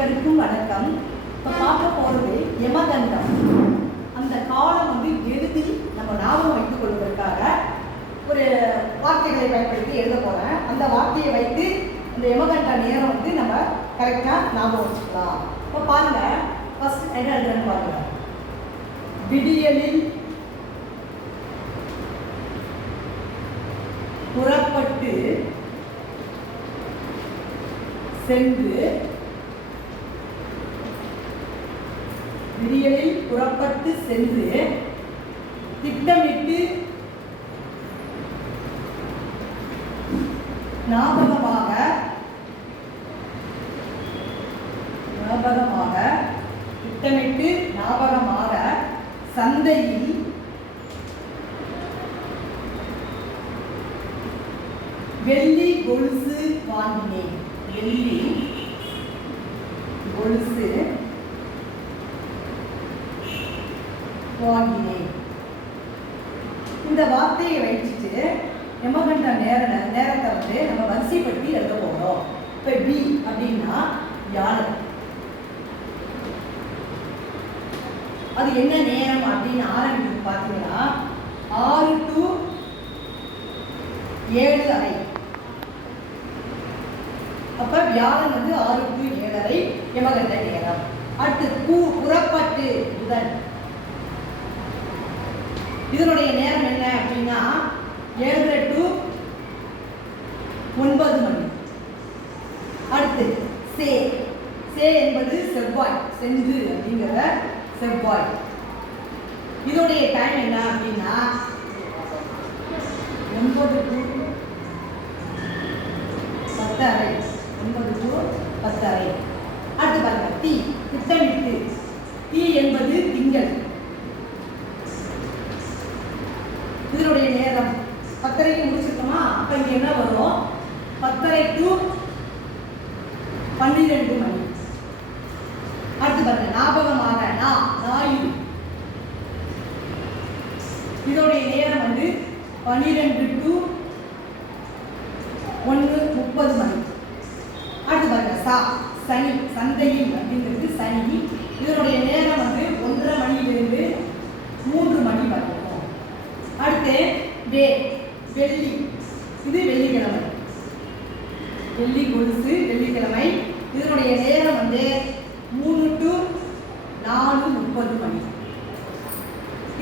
அனைவருக்கும் வணக்கம். இப்போ பார்க்க போகிறது யமகண்டம். அந்த காலம் வந்து எளிதில் நம்ம ஞாபகம் வைத்துக் கொள்வதற்காக ஒரு வார்த்தைகளை பயன்படுத்தி எழுத போகிறேன். அந்த வார்த்தையை வைத்து அந்த யமகண்ட நேரம் வந்து நம்ம கரெக்டாக ஞாபகம் வச்சுக்கலாம். இப்போ பாருங்க, ஃபர்ஸ்ட் என்ன எழுதுறேன்னு பாருங்க. விடியலில் புறப்பட்டு சென்று விடியலில் புறப்பட்டு சென்று திட்டமிட்டு ஞாபகமாக திட்டமிட்டு ஞாபகமாக சந்தையில் வெள்ளி கொலுசு வாங்கினேன். வெள்ளி கொலுசு வாங்கினேன். இந்த வார்த்தையை வச்சுட்டு யமகண்ட நேரத்தை வந்து நம்ம வரிசைப்படுத்தி எழுத போகிறோம். இப்போ பி அப்படின்னா வியாழன். அது என்ன நேரம் அப்படின்னு ஆரம்பிக்கிறது பார்த்தீங்கன்னா 6 to 7:30. அப்ப வியாழன் வந்து 6 to 7:30 யமகண்ட நேரம். அடுத்து புறப்பட்டு புதன். இதனுடைய நேரம் என்ன அப்படின்னா 7:30 to 9 மணி. அடுத்து சே என்பது செவ்வாய், சென்று அப்படிங்கிற செவ்வாய். இதோடைய டைம் என்ன அப்படின்னா 9 to 10:30. 9 to 10:30. அடுத்து பாருங்க, தீ திட்டமிட்டு. தீ என்பது திங்கள். இதனுடைய நேரம் 10:30க்கு முடிச்சிருக்கோமா? அப்ப இங்க என்ன வரும்? 10:30 to 12 மணி. அடுத்து பாருங்க, ஞாபகமாக ஞாயிறு. இதோடைய நேரம் வந்து 12 to 1:30 மணி. அடுத்து பாருங்க, சனி, சந்தையில் அப்படிங்கிறது சனி. இதனுடைய நேரம் வந்து 1:30 மணியிலிருந்து 3 மணி வரைக்கும். அடுத்து வெள்ளி. இது வெள்ளிக்கிழமை. வெள்ளி கொலுசு வெள்ளிக்கிழமை. இதனுடைய நேரம் வந்து 3 to 4:30 மணி.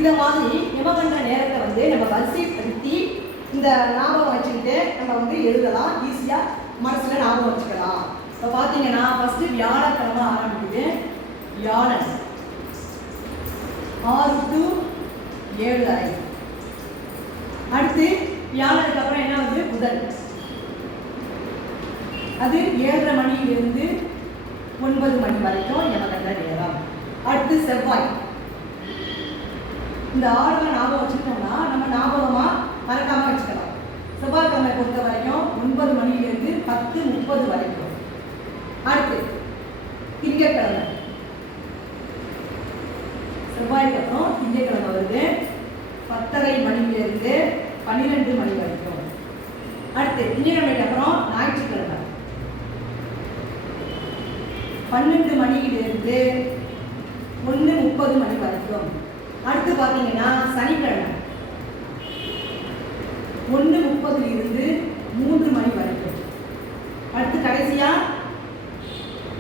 இதை மாதிரி யமகண்ட நேரத்தை வந்து நம்ம வரிசைப்படுத்தி இந்த ஞாபகம் வச்சுக்கிட்டு நம்ம வந்து எழுதலாம். ஈஸியாக மனசில் ஞாபகம் வச்சுக்கலாம். இப்போ பார்த்தீங்கன்னா ஃபஸ்ட்டு வியாழக்கிழமை ஆரம்பிக்குது. வியாழன் 6 to 7:30. அடுத்து வியாழனுக்கு அப்புறம் என்ன வந்து புதன். அது 7:30 மணியிலிருந்து 9 மணி வரைக்கும் யமகண்ட நேரம். அடுத்து செவ்வாய். இந்த ஆறுல ஞாபகம் வச்சுக்கிட்டோம்னா நம்ம ஞாபகமாக மறக்காமல் வச்சுக்கலாம். செவ்வாய்க்கிழமை பொறுத்த வரைக்கும் 9 மணியிலிருந்து 10:30 வரைக்கும். அடுத்து திங்கட்கிழமை. செவ்வாய்க்கு அப்புறம் திங்கட்கிழமை வருது 10:30 மணியிலிருந்து 12 மணி வரைக்கும். அடுத்து திங்கட்கிழமைக்கு அப்புறம் ஞாயிற்றுக்கிழமை 12 மணியிலிருந்து 1:30 மணி வரைக்கும். அடுத்து பார்த்தீங்கன்னா சனிக்கிழமை 1:30 3 மணி வரைக்கும். அடுத்து கடைசியா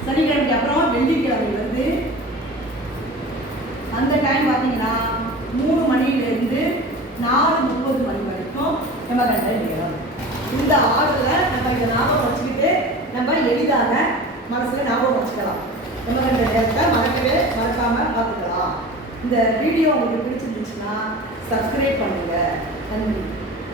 சனிக்கிழமைக்கு அப்புறம் வெள்ளிக்கிழமை வந்து அந்த டைம் பார்த்தீங்கன்னா 3 மணியிலிருந்து 4:30 மணி வரைக்கும் யமகண்ட நேரம். இந்த ஆர்டரில் நம்ம இதை ஞாபகம் வச்சுக்கிட்டு நம்ம எளிதாக மனசில் ஞாபகம் வச்சுக்கலாம். யமகண்ட நேரத்தை மறக்காமல் பார்த்துக்கலாம். இந்த வீடியோ உங்களுக்கு பிடிச்சிருந்துச்சுன்னா சப்ஸ்கிரைப் பண்ணுங்கள். நன்றி.